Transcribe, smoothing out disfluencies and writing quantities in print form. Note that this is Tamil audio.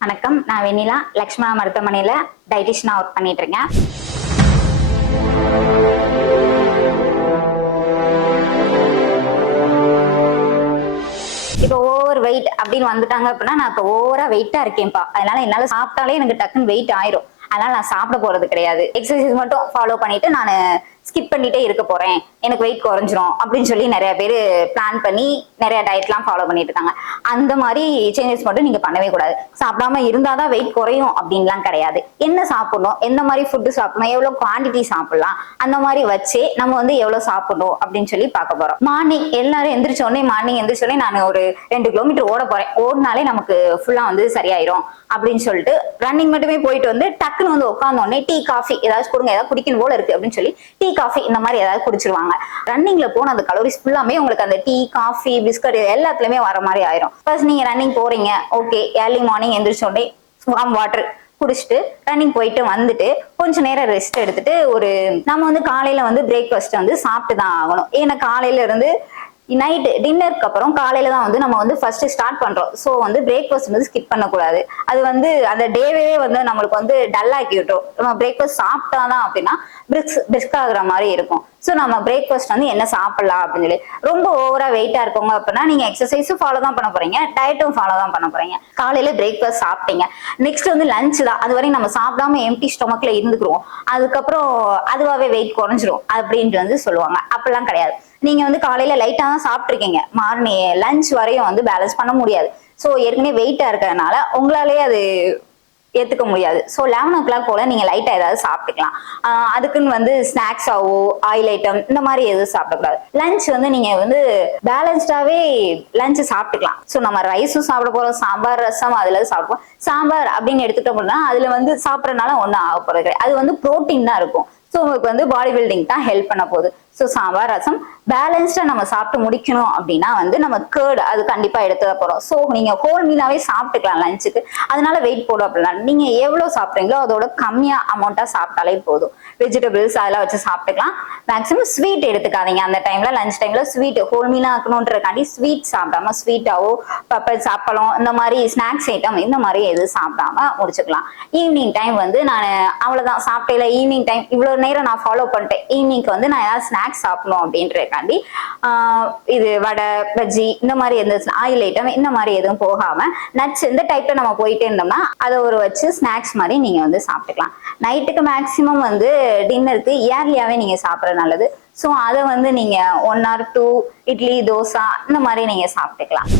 வணக்கம், நான் வெண்ணிலா லக்ஷ்மணா மருத்துவமனையில டயட்டிஷியனா ஒர்க் பண்ணிட்டு இருக்கேன். இப்போ ஓவர் வெயிட் அப்படின்னு வந்துட்டாங்க அப்படின்னா, நான் இப்போ ஓவரா வெயிட்டா இருக்கேன்ப்பா, அதனால என்னால சாப்பிட்டாலே எனக்கு டக்குன்னு வெயிட் ஆயிரும், அதனால நான் சாப்பிட போறது கிடையாது, எக்ஸசைஸ் மட்டும் ஃபாலோ பண்ணிட்டு நான் ஸ்கிப் பண்ணிட்டே இருக்க போறேன், எனக்கு வெயிட் குறைஞ்சிரும் அப்படின்னு சொல்லி நிறைய பேர் பிளான் பண்ணி நிறைய டயட்லாம் ஃபாலோ பண்ணிட்டு இருக்காங்க. அந்த மாதிரி சேஞ்சஸ் மட்டும் நீங்க பண்ணவே கூடாது. சாப்பிடாம இருந்தாதான் வெயிட் குறையும் அப்படின்லாம் கிடையாது. என்ன சாப்பிடணும், எந்த மாதிரி ஃபுட்டு சாப்பிடணும், எவ்வளவு குவான்டிட்டி சாப்பிடலாம், அந்த மாதிரி வச்சு நம்ம வந்து எவ்வளவு சாப்பிடணும் அப்படின்னு சொல்லி பார்க்க போறோம். மார்னிங் எல்லாரும் எந்திரிச்சோடனே நான் ஒரு 2 கிலோமீட்டர் ஓட போறேன், ஓடினாலே நமக்கு ஃபுல்லா வந்து சரியாயிரும் அப்படின்னு சொல்லிட்டு ரன்னிங் மட்டுமே போயிட்டு வந்து டக்குன்னு வந்து உட்கார்ந்தோடனே டீ காஃபி ஏதாச்சும் கொடுங்க, ஏதாவது குடிக்கணும் போல இருக்கு அப்படின்னு சொல்லி டீ காஃபி இந்த மாதிரி ஏதாவது குடிச்சிருவாங்க. ரன்னிங்ல போன அந்த கலோரிஸ் ஃபுல்லாமே உங்களுக்கு அந்த டீ காஃபி பிஸ்கட் எல்லாத்துலயுமே வர மாதிரி ஆயிரும். ஃபர்ஸ்ட் நீங்க ரன்னிங் போறீங்க, ஓகே, ஏர்லி மார்னிங் எந்திரிச்சோடனே வார்ம் வாட்டர் குடிச்சிட்டு ரன்னிங் போயிட்டு வந்துட்டு கொஞ்ச நேரம் ரெஸ்ட் எடுத்துட்டு நம்ம வந்து காலையில வந்து பிரேக்ஃபாஸ்ட் வந்து சாப்பிட்டு தான் ஆகணும். ஏன்னா காலையில இருந்து நைட் டின்னருக்கு அப்புறம் காலையில தான் வந்து நம்ம வந்து ஃபர்ஸ்ட் ஸ்டார்ட் பண்றோம். ஸோ வந்து பிரேக்ஃபாஸ்ட் வந்து ஸ்கிப் பண்ணக்கூடாது. அது வந்து அந்த டேவே வந்து நம்மளுக்கு வந்து டல் ஆக்கி விட்டுரும். நம்ம பிரேக்ஃபாஸ்ட் சாப்பிட்டாதான் அப்படின்னா பிரிஸ்க் ஆகுற மாதிரி இருக்கும். ஸோ நம்ம பிரேக்ஃபாஸ்ட் வந்து என்ன சாப்பிடலாம் அப்படின்னு சொல்லி, ரொம்ப ஓவரா வெயிட்டா இருக்கவங்க அப்படின்னா நீங்க எக்ஸசைஸும் ஃபாலோ தான் பண்ண போறீங்க, டயட்டும் ஃபாலோ தான் பண்ண போறீங்க. காலையில பிரேக்ஃபாஸ்ட் சாப்பிட்டீங்க, நெக்ஸ்ட் வந்து லஞ்ச் தான், அது வரையும் நம்ம சாப்பிடாம எம்டி ஸ்டொமக்ல இருந்துக்குருவோம், அதுக்கப்புறம் அதுவாவே வெயிட் குறைஞ்சிரும் அப்படின்ட்டு வந்து சொல்லுவாங்க. அப்படிலாம் கிடையாது. நீங்க வந்து காலையில லைட்டா தான் சாப்பிட்டுருக்கீங்க, மார்னிங் லஞ்ச் வரையும் வந்து பேலன்ஸ் பண்ண முடியாது. ஸோ ஏற்கனவே வெயிட்டா இருக்கிறதுனால உங்களாலேயே அது ஏத்துக்க முடியாது. ஸோ 11 o'clock போல நீங்க லைட்டா ஏதாவது சாப்பிட்டுக்கலாம். அதுக்குன்னு வந்து ஸ்நாக்ஸ் ஆவோ ஆயில் ஐட்டம் இந்த மாதிரி எதுவும் சாப்பிடக்கூடாது. லஞ்ச் வந்து நீங்க வந்து பேலன்ஸ்டாவே லஞ்ச் சாப்பிட்டுக்கலாம். ஸோ நம்ம ரைஸும் சாப்பிட போறோம், சாம்பார் ரசம் அதுல சாப்பிடுவோம். சாம்பார் அப்படின்னு எடுத்துட்டோம்னா அதுல வந்து சாப்பிடறதுனால ஒன்றும் ஆக போறது கிடையாது, அது வந்து புரோட்டீன் தான் இருக்கும். ஸோ உங்களுக்கு வந்து பாடி பில்டிங் தான் ஹெல்ப் பண்ண போகுது. ஸோ சாம்பார் ரசம் பேலன்ஸ்டா நம்ம சாப்பிட்டு முடிக்கணும் அப்படின்னா வந்து நம்ம கேர்டு அது கண்டிப்பா எடுத்துக்க போறோம். ஸோ நீங்க ஹோல் மீலாவே சாப்பிட்டுக்கலாம் லஞ்சுக்கு, அதனால வெயிட் போடும் அப்படின்னா நீங்க எவ்வளவு சாப்பிட்றீங்களோ அதோட கம்மியா அமௌண்டா சாப்பிட்டாலே போதும். வெஜிடபிள்ஸ் அதெல்லாம் வச்சு சாப்பிட்டுக்கலாம். மேக்ஸிமம் ஸ்வீட் எடுத்துக்காதீங்க அந்த டைம்ல, லஞ்ச் டைம்ல ஸ்வீட் ஹோல் மீலா இருக்கணும்ன்றக்காண்டி ஸ்வீட் சாப்பிடாம ஸ்வீட்டாவோ பப்பல் சாப்பிடலாம், இந்த மாதிரி ஸ்நாக்ஸ் ஐட்டம் இந்த மாதிரி எதுவும் சாப்பிடாம முடிச்சுக்கலாம். ஈவினிங் டைம் வந்து நான் அவ்வளவுதான் சாப்பிட்டேன், ஈவினிங் டைம் இவ்வளவு நேரம் நான் ஃபாலோ பண்ணிட்டேன், ஈவினிங்க்கு வந்து நான் ஏதாவது ஸ்நாக்ஸ் சாப்பிடணும் அப்படின்றக்காண்டி இது வடை பஜ்ஜி இந்த மாதிரி எந்த ஆயில் ஐட்டம் இந்த மாதிரி எதுவும் போகாம நட்ஸ் இந்த டைப்ல நம்ம போயிட்டே இருந்தோம்னா அதை வச்சு ஸ்நாக்ஸ் மாதிரி நீங்க வந்து சாப்பிட்டுக்கலாம். நைட்டுக்கு மேக்சிமம் வந்து டின்னருக்கு ஏர்லியாவே நீங்க சாப்பிட்றது நல்லது. ஸோ அதை வந்து நீங்க 1 or 2 இட்லி தோசை இந்த மாதிரி நீங்க சாப்பிட்டுக்கலாம்.